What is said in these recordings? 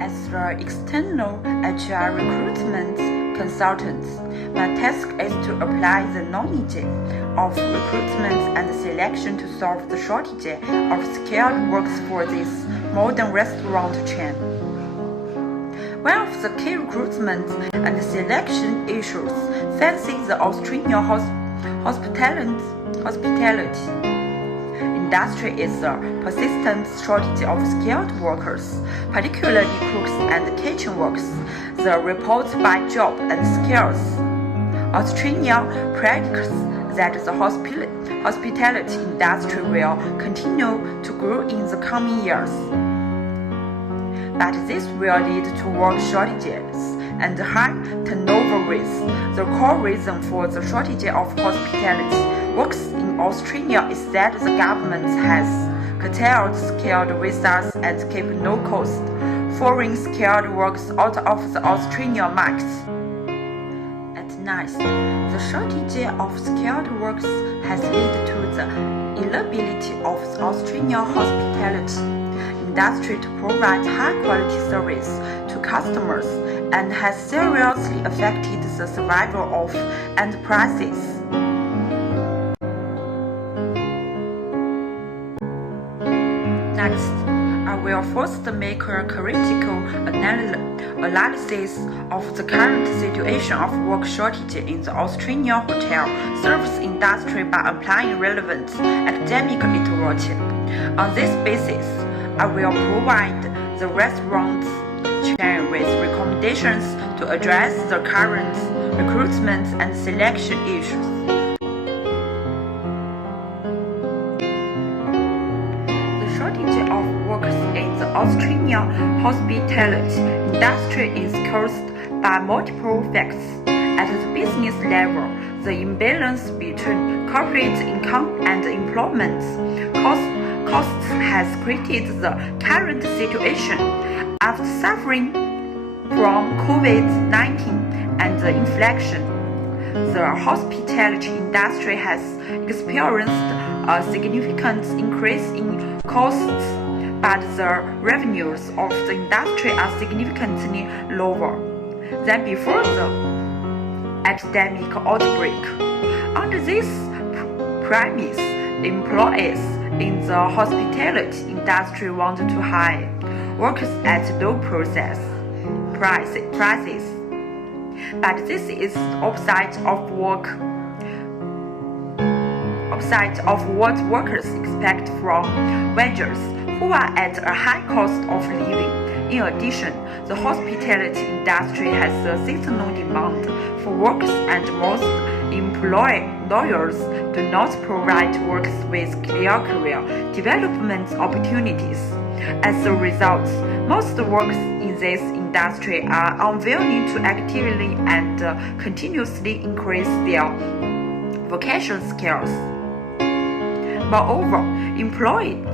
As the external HR recruitment consultant, my task is to apply the knowledge of recruitment and selection to solve the shortage of skilled workers for this modern restaurant chain. One of the key recruitment and selection issues facing the Australian hospitality industry is the persistent shortage of skilled workers, particularly cooks and kitchen workers. The report by Job and Skills Australia predicts that the hospitality industry will continue to grow in the coming years. But this will lead to work shortages and high turnover rates. The core reason for the shortage of hospitality workers in Australia is that the government has curtailed skilled visas and keep no-cost foreign skilled workers out of the Australian market. At last, the shortage of skilled workers has led to the inability of the Australian hospitality industry to provide high-quality service to customers and has seriously affected the survival of enterprises. Next, I will first make a critical analysis of the current situation of work shortage in the Australian hotel service industry by applying relevant academic literature. On this basis, I will provide the restaurant chain with recommendations to address the current recruitment and selection issues. The shortage of workers in the Australian hospitality industry is caused by multiple factors. At the business level, the imbalance between corporate income and employment costs has created the current situation. After suffering from COVID-19 and the inflation, the hospitality industry has experienced a significant increase in costs, but the revenues of the industry are significantly lower than before the epidemic outbreak. Under this premise, employees in the hospitality industry wanted to hire workers at low prices. But this is opposite of what workers expect from wages who are at a high cost of living. In addition, the hospitality industry has a seasonal demand for workers and most employers do not provide workers with clear career development opportunities. As a result, most workers in this industry are unwilling to actively and continuously increase their vocational skills. Moreover, employees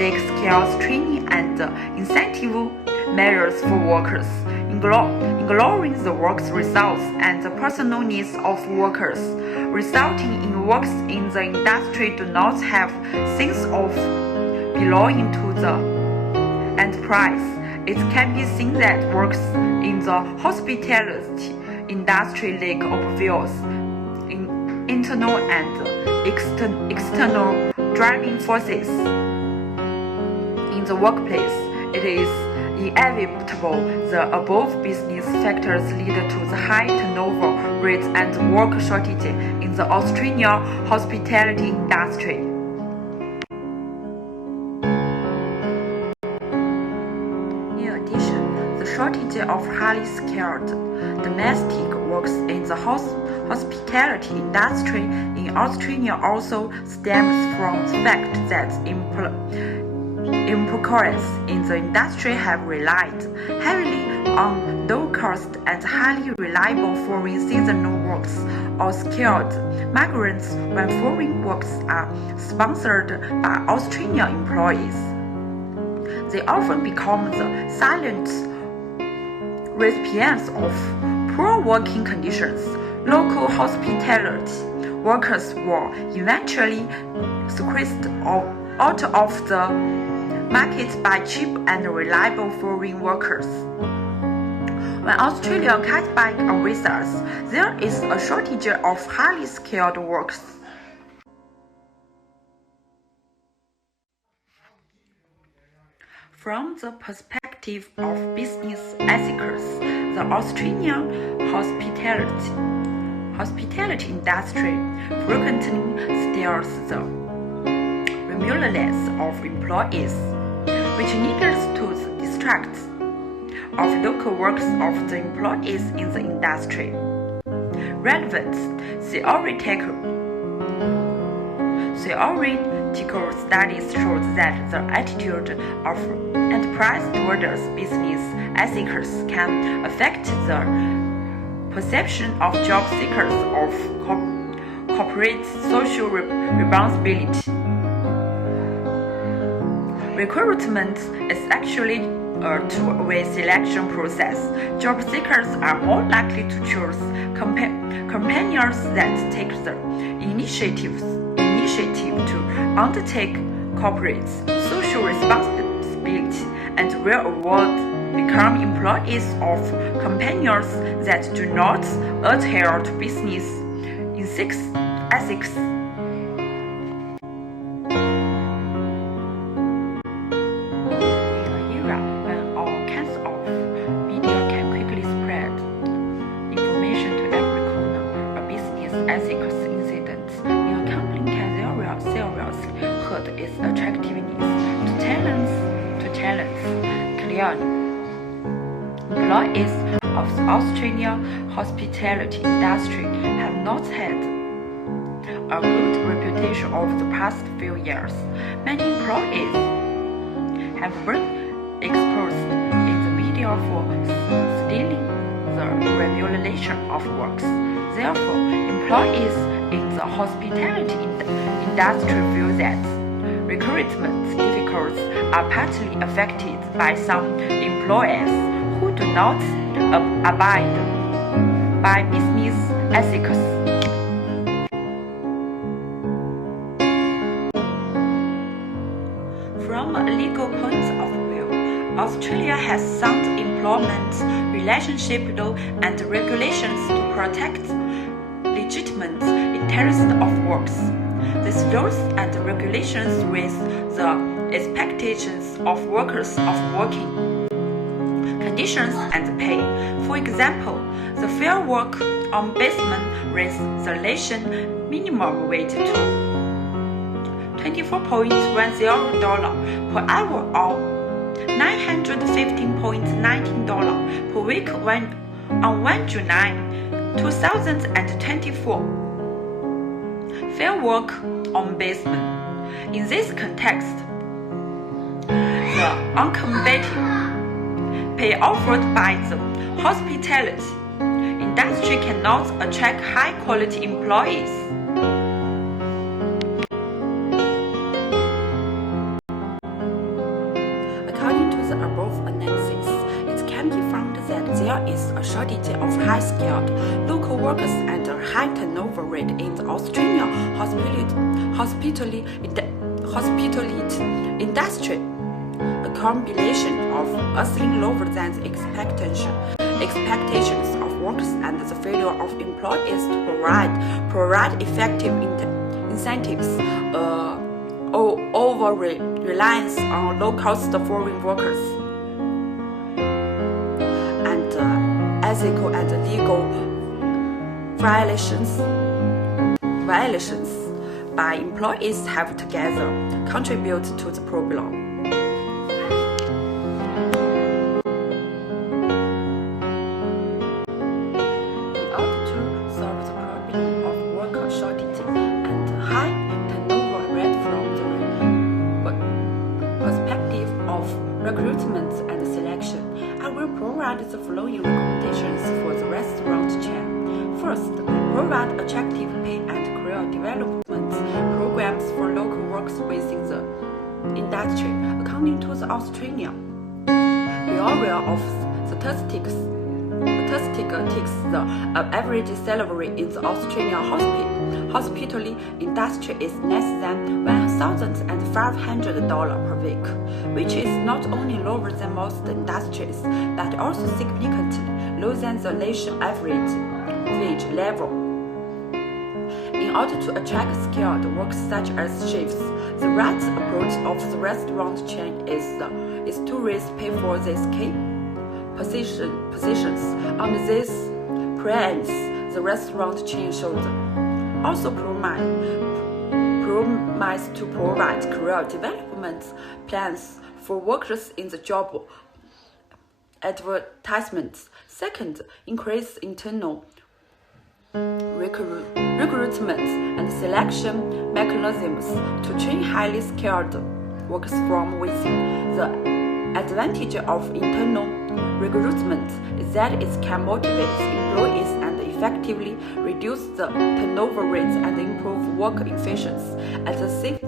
lack skills training and incentive measures for workers, ignoring the work's results and the personal needs of workers, resulting in workers in the industry do not have sense of belonging to the enterprise. It can be seen that workers in the hospitality industry lack obvious internal and external driving forces. In the workplace, it is inevitable the above business factors lead to the high turnover rates and work shortage in the Australian hospitality industry. In addition, the shortage of highly skilled domestic workers in the hospitality industry in Australia also stems from the fact that employers in the industry have relied heavily on low-cost and highly reliable foreign seasonal workers or skilled migrants when foreign workers are sponsored by Australian employees. They often become the silent recipients of poor working conditions. Local hospitality workers were eventually squeezed out of the market by cheap and reliable foreign workers. When Australia cut back on visas, there is a shortage of highly skilled workers. From the perspective of business ethics, the Australian hospitality industry frequently steals the remuneration of employees, which leads to the distrust of local workers of the employees in the industry. Relevant theoretical studies show that the attitude of enterprise towards business ethics can affect the perception of job seekers of corporate social responsibility. Recruitment is actually a two-way selection process. Job seekers are more likely to choose companies that take the initiative to undertake corporate social responsibility and will avoid become employees of companies that do not adhere to business ethics. Ethics incidents in a company can seriously hurt its attractiveness to talents. Clearly, employees of the Australian hospitality industry have not had a good reputation over the past few years. Many employees have been exposed in the media for stealing the remuneration of workers. Therefore, employees in the hospitality industry feel that recruitment difficulties are partly affected by some employees who do not abide by business ethics. From a legal point of view, Australia has sound employment relationship law and regulations to protect legitimate interests of workers. These laws and regulations raise the expectations of workers of working conditions and pay. For example, the Fair Work Ombudsman raised the nation minimum wage to $24.10 per hour or $915.19 per week on 1 July 2024. Fair Work Ombudsman. In this context, the uncombated pay offered by the hospitality industry cannot attract high-quality employees. According to the above analysis, it can be found that there is a shortage of high-skilled local workers and a high turnover rate in the Australian hospitality industry. A combination of earning lower than the expectations of workers and the failure of employees to provide effective incentives, over reliance on low-cost foreign workers, and ethical and legal violations by employees have together contributed to the problem. In order to solve the problem of worker shortage and high turnover rate from the perspective of recruitment and selection, I will provide the following recommendations for the restaurant chain. First, provide attractive pay and career development programs for local workers within the industry. According to the Australian Bureau of Statistics, statistic takes the average salary in the Australian hospitality industry is less than $1,500 per week, which is not only lower than most industries, but also significantly lower than the nation average wage level. In order to attract skilled workers such as chefs, the right approach of the restaurant chain is to raise pay for these key positions. Under this premise, the restaurant chain should also promise to provide career development plans for workers in the job advertisements. Second, increase internal recruitment and selection mechanisms to train highly skilled workers from within. The advantage of internal recruitment is that it can motivate employees and effectively reduce the turnover rates and improve work efficiency. At the same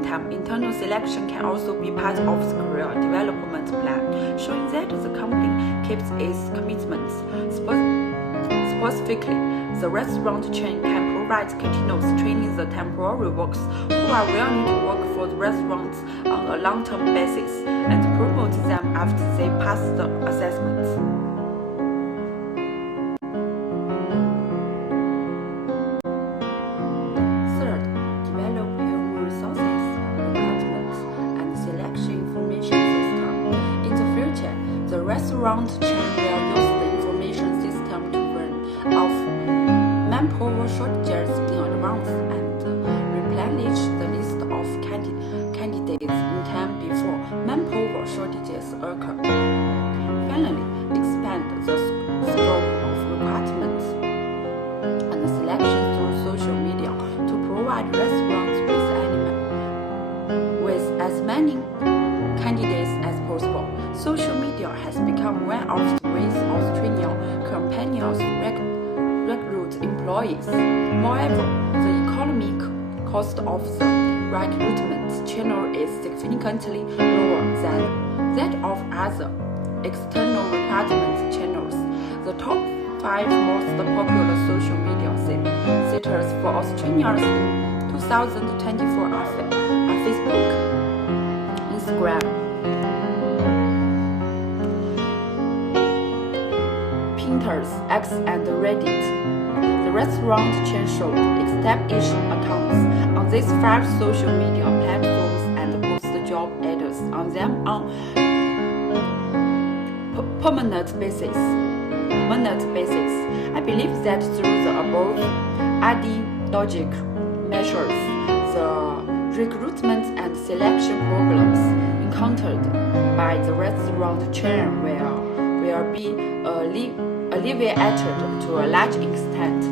time, internal selection can also be part of the career development plan, showing that the company keeps its commitments. Specifically, the restaurant chain can provide continuous training the temporary workers who are willing to work for the restaurants on a long-term basis and promote them after they pass the assessments. Third, develop human resources, recruitment, and selection information system. In the future, the restaurant chain will use the information system to warn of manpower shortages in advance and replenish the list of candidates in time before manpower shortages occur. Finally, expand the scope of recruitment and selection through social media to provide restaurants with as many candidates as possible. Social media has become one of the ways Australian companies recruit employees. Moreover, the economic cost of the recruitment channel is significantly lower than that of other external recruitment channels. The top 5 most popular social media sites for Australians in 2024 are Facebook, Instagram, Pinterest, X, and Reddit. The restaurant chain should establish accounts on these 5 social media platforms and post job ads on them on permanent basis. I believe that through the above ideologic measures, the recruitment and selection problems encountered by the restaurant chain will be alleviated to a large extent.